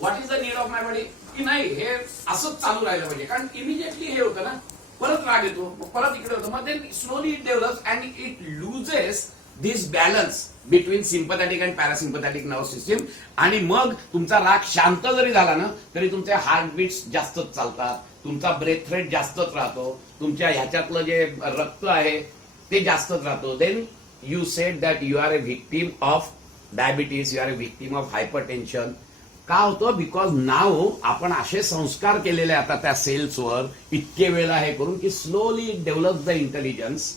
What is the need of my body, की नाही हे असंच चालू राहिलं पाहिजे. कारण इमिजिएटली हे होतं ना, परत राग येतो, परत इकडे होतं, मग then slowly it develops and it loses this balance between sympathetic and parasympathetic nerve system. आणि मग तुमचा राग शांत जरी झाला ना तरी तुमचे हार्टबीट्स जास्तच चालतात, तुमचा ब्रेथ रेट जास्तच राहतो, तुमच्या ह्याच्यातलं जे रक्त आहे ते जास्तच राहतो. Then you said that you are a victim of diabetes, you are a victim of hypertension. का होतं? बिकॉज नाव आपण असे संस्कार केलेले आता त्या सेल्सवर इतके वेळा हे करून की slowly it develop the intelligence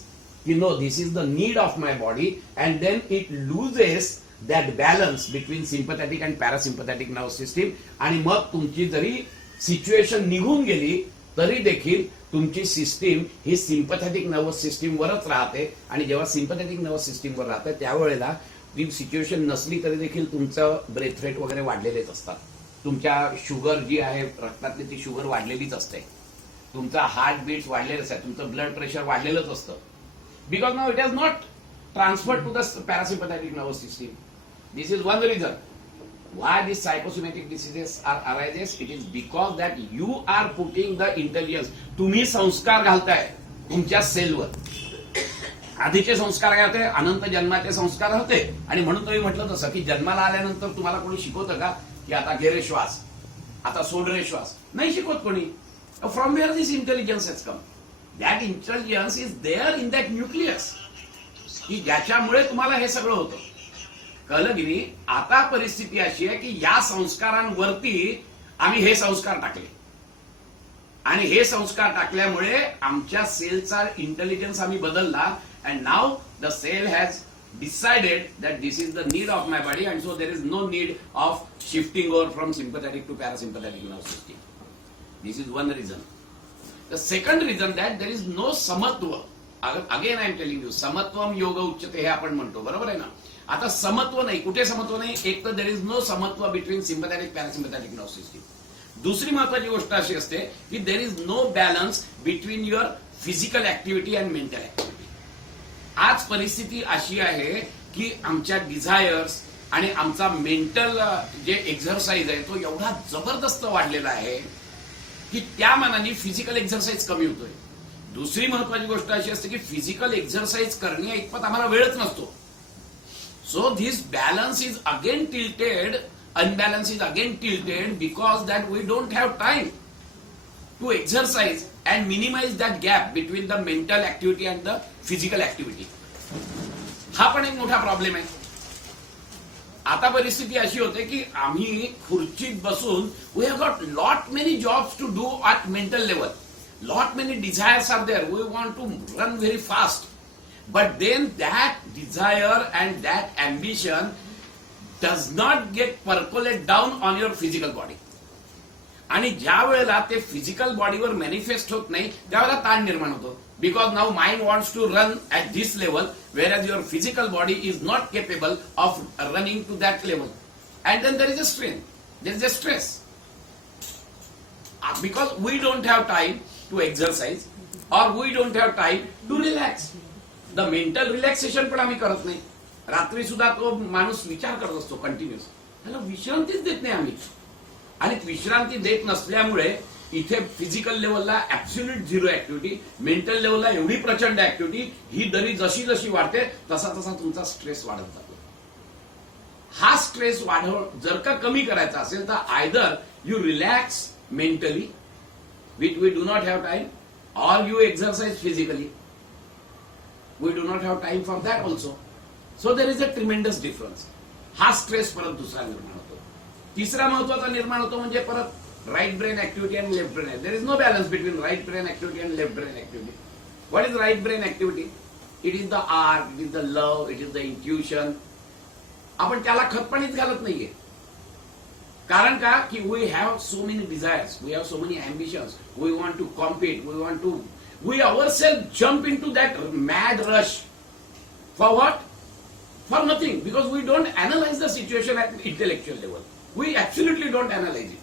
की know this is the need of my body and then it loses that balance between sympathetic and parasympathetic nerve system. आणि मग तुमची जरी सिच्युएशन निघून गेली तरी देखील तुमची सिस्टीम ही सिम्पथॅटिक नर्वस सिस्टीमवरच राहते. आणि जेव्हा सिम्पथॅटिक नर्वस सिस्टीमवर राहते त्यावेळेला ती सिच्युएशन नसली तरी देखील तुमचं ब्रेथ रेट वगैरे वाढलेलेच असतात, तुमच्या शुगर जी आहे रक्तातली ती शुगर वाढलेलीच असते, तुमचा हार्ट बीट्स वाढलेलंच आहे, तुमचं ब्लड प्रेशर वाढलेलंच असतं. Because now it has not transferred to the parasympathetic nervous system. This is one reason why these psychosomatic diseases are arises. It is because that you are putting the intelligence, तुम्ही संस्कार घालताय तुमच्या सेलवर. आधीचे संस्कार काय होते? अनंत जन्माचे संस्कार होते. आणि म्हणून तुम्ही म्हटलं तसं की जन्माला आल्यानंतर तुम्हाला कोणी शिकवतं का की आता घे रे श्वास, आता सोड रे श्वास? नाही शिकवत कोणी. From where this intelligence has come? That intelligence is there in that nucleus की ज्याच्यामुळे तुम्हाला हे सगळं होतं. कळलं की नाही? आता परिस्थिती अशी आहे की या संस्कारांवरती आम्ही हे संस्कार टाकले आणि हे संस्कार टाकल्यामुळे आमच्या सेलचा इंटेलिजन्स आम्ही बदलला. And now the cell has decided that this is the need of my body and so there is no need of shifting over from sympathetic to parasympathetic nerve system. This is one reason. The second reason that there is no समत्व. Again I am telling you, समत्वम योग उच्चते हे आपण म्हणतो, बरोबर आहे ना? आता समत्व नाही. कुठे समत्व नाही? एक तर देर इज नो समत्व between sympathetic parasympathetic nerve system. दुसरी महत्वाची गोष्ट अशी असते की there is no balance between your physical activity and mental activity. आज परिस्थिती अशी आहे की आमच्या डिझायर्स आणि आमचा मेंटल जे एक्झरसाइज आहे तो एवढा जबरदस्त वाढलेला आहे की त्या मानाने फिजिकल एक्झरसाइज कमी होतोय. दुसरी महत्वाची गोष्ट अशी असते की फिजिकल एक्झरसाइज करण्या इतपत आम्हाला वेळच नसतो. So this balance is again tilted, unbalance is again tilted because that we don't have time to exercise and minimize that gap between the mental activity and the physical activity. हा पण एक मोठा problem आहे. आता परिस्थिती अशी होते की आम्ही खुर्चीत बसून we have got lot many jobs to do at mental level. Lot many desires are there. We want to run very fast. But then that desire and that ambition does not get percolate down on your physical body. आणि ज्या वेळेला ते physical बॉडीवर manifest होत नाही त्यावेळेला ताण निर्माण होतो. Because now mind wants to run at this level whereas your physical body is not capable of running to that level. And then there is a strain, there is a stress. Because we don't have time to exercise और we don't have time to relax. The mental relaxation पण आम्ही करत नाही. रात्री सुद्धा तो माणूस विचार करत असतो कंटिन्युअस, त्याला विश्रांतीच देत नाही आम्ही. आणि विश्रांती देत नसल्यामुळे इथे फिजिकल लेवलला ऍब्सोल्यूट झिरो ऍक्टिव्हिटी, मेंटल लेवलला एवढी प्रचंड ऍक्टिव्हिटी, ही दरी जशी जशी वाढते तसा तसा तुमचा स्ट्रेस वाढत जातो. हा स्ट्रेस जर का कमी करायचा असेल तर either you relax mentally which we do not have time, or you exercise physically. We do not have time for that also. So there is a tremendous difference. हा स्ट्रेस परत दुसरा निर्माण होतो. तिसरा महत्वाचा निर्माण होतो म्हणजे परत राईट ब्रेन ऍक्टिव्हिटी आणि left brain. There is no balance between right brain activity and left brain activity. What is right brain activity? It is the art, it is the love, it is the intuition. आपण त्याला खतपाणीच घालत नाहीये. कारण का की we have so many desires, we have so many ambitions, we want to compete, we want to we ourselves jump into that mad rush. For what? For nothing. Because we don't analyze the situation at intellectual level. We absolutely don't analyze it.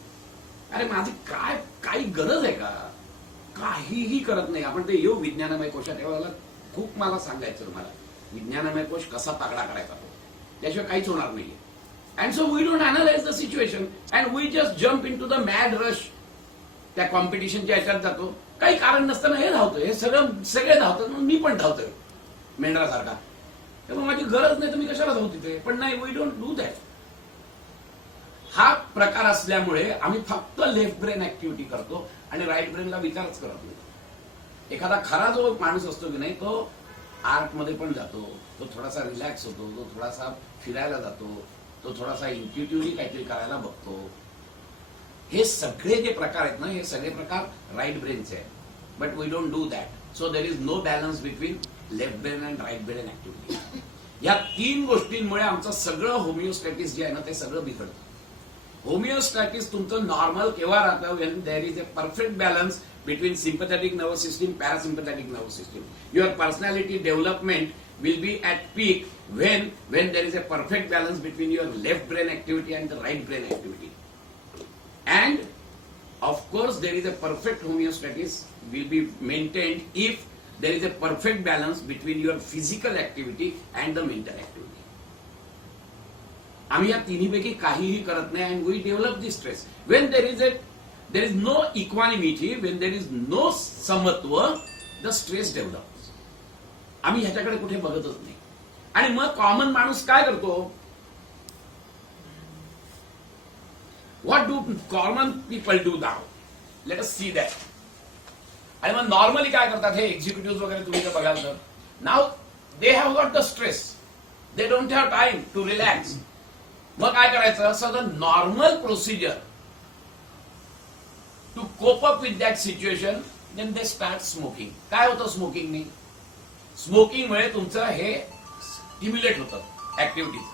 अरे माझी काही गरज आहे का? काहीही करत नाही आपण. ते येऊ विज्ञानमय कोशात ठेवायला खूप मला सांगायचं तुम्हाला. विज्ञानमय कोश कसा तागडा करायचा तो, त्याशिवाय काहीच होणार नाहीये. And so we don't analyze the situation and we just jump into the mad rush. त्या कॉम्पिटिशनच्या ह्याच्यात जातो, काही कारण नसताना हे धावतोय, हे सगळे धावतात, मग मी पण धावतोय मेंढरासारखा. त्यामुळे माझी गरज नाही तर मी कशाला धावू तिथे. पण नाही, वी डोंट डू दॅट. हा प्रकार असल्यामुळे आम्ही फक्त लेफ्ट ब्रेन ऍक्टिव्हिटी करतो आणि राईट ब्रेनला विचारच करत नाही. एखादा खरा जो माणूस असतो की नाही, तो आर्ट मध्ये पण जातो, तो थोडासा रिलॅक्स होतो, तो थोडासा फिरायला जातो, तो थोडासा इंट्युटिव्हली काहीतरी करायला बघतो. हे सगळे जे प्रकार आहेत ना, हे सगळे प्रकार राईट ब्रेनचे आहेत. But we don't do that. So there is no balance between left brain and right brain activity. या तीन गोष्टींमुळे आमचं सगळं होमिओस्टॅटिस जे आहे ना, ते सगळं बिघडतं. होमिओस्टॅटिस तुमचं नॉर्मल केव्हा राहतं? When there is a perfect balance between sympathetic nervous system, parasympathetic nervous system. Your personality development will be at peak when there is a perfect balance between your left brain activity and the right brain activity. And of course there is a perfect homeostasis will be maintained if there is a perfect balance between your physical activity and the mental activity. आम्ही या तिन्हीपैकी काहीही करत नाही and we develop this stress. When there is no equanimity, when there is no samatva, the stress develops. आम्ही ह्याच्याकडे कुठे बघतच नाही. आणि मग कॉमन माणूस काय करतो? What do common people do now? Let us see that. आणि मग नॉर्मली काय करतात हे एक्झिक्युटिव्ह वगैरे तुम्ही जर बघाल तर, now they have got the stress, they don't have time to relax. मग काय करायचं? So the normal procedure to cope up with that situation, then they start smoking. काय होतं स्मोकिंगने? स्मोकिंग मुळे तुमचं हे स्टिम्युलेट होतं ऍक्टिव्हिटीज.